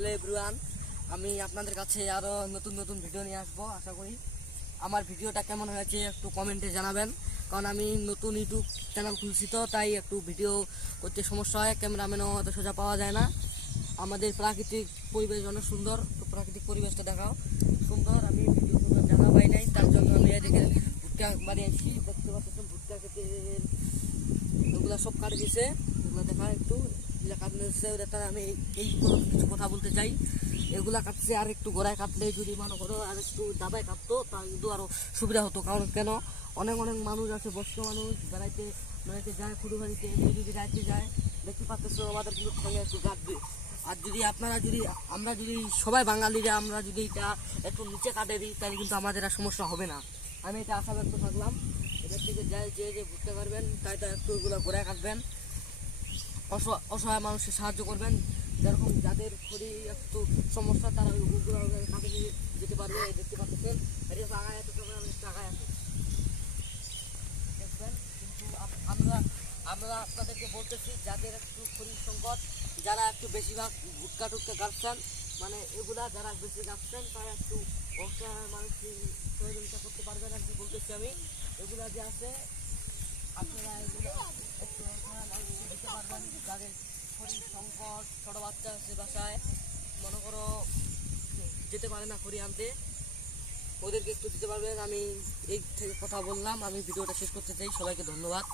Hello everyone, আমি আপনাদের কাছে আরও নতুন নতুন ভিডিও নিয়ে আসবো। আশা করি আমার ভিডিওটা কেমন হয়েছে একটু কমেন্টে জানাবেন, কারণ আমি নতুন ইউটিউব চ্যানেল খুলছি, তো তাই একটু ভিডিও করতে সমস্যা হয়, ক্যামেরাম্যানও অত সোজা পাওয়া যায় না। আমাদের প্রাকৃতিক পরিবেশ অনেক সুন্দর, তো প্রাকৃতিক পরিবেশটা দেখাও সুন্দর। আমি ভিডিও জানা পাই নাই, তার জন্য আমি এদিকে ভুট্টা বানিয়েছি। দেখতে পাচ্ছেন ভুট্টা খেতে ওগুলো সব কাটে দিয়েছে, এগুলো দেখা একটু আমি এই কিছু কথা বলতে চাই। এগুলা কাটছে, আর একটু গোড়ায় কাটলে যদি মনে করো আর একটু দাবায় কাটতো তা কিন্তু আরো সুবিধা হতো। কারণ কেন, অনেক অনেক মানুষ আছে, বয়স্ক মানুষ বেড়াইতে বেড়াইতে যায়, খুঁড়ি বাড়িতে যদি যাইতে যায়, দেখতে পাচ্ছ আমাদের কিন্তু সঙ্গে একটু কাটবে। আর যদি আপনারা যদি আমরা যদি সবাই বাঙালিরা আমরা যদি এটা একটু নিচে কাটে দিই, তাহলে কিন্তু আমাদের আর সমস্যা হবে না। আমি এটা আশা ব্যক্ত থাকলাম। এবার থেকে যাই যে বুঝতে পারবেন, তাই একটু এগুলো ঘোরায় কাটবেন, অসহায় মানুষকে সাহায্য করবেন। যেরকম যাদের খড়ি একটু সমস্যা, তারা ওগুলো কাটে যেতে পারবে। দেখতে পাচ্ছেন এটা আগায় আছে, আগায় আছে দেখবেন। কিন্তু আমরা আমরা আপনাদেরকে বলতেছি, যাদের একটু খড়ির সংকট, যারা একটু বেশিরভাগ গুটকা টুটকা কাটছেন, মানে এগুলা যারা বেশি কাটছেন, তারা একটু অসহায় মানুষকে সহযোগিতা করতে পারবেন আর কি বলতেছি আমি। এগুলা যে আছে আপনারা এগুলো একটু মানুষকে দিতে পারবেন, যাদের শরীর সংকট, ছোটো বাচ্চা আছে বাসায়, মনে করো যেতে পারে না খড়ি আনতে, ওদেরকে একটু দিতে পারবেন। আমি এই থেকে কথা বললাম, আমি ভিডিওটা শেষ করতে চাই। সবাইকে ধন্যবাদ।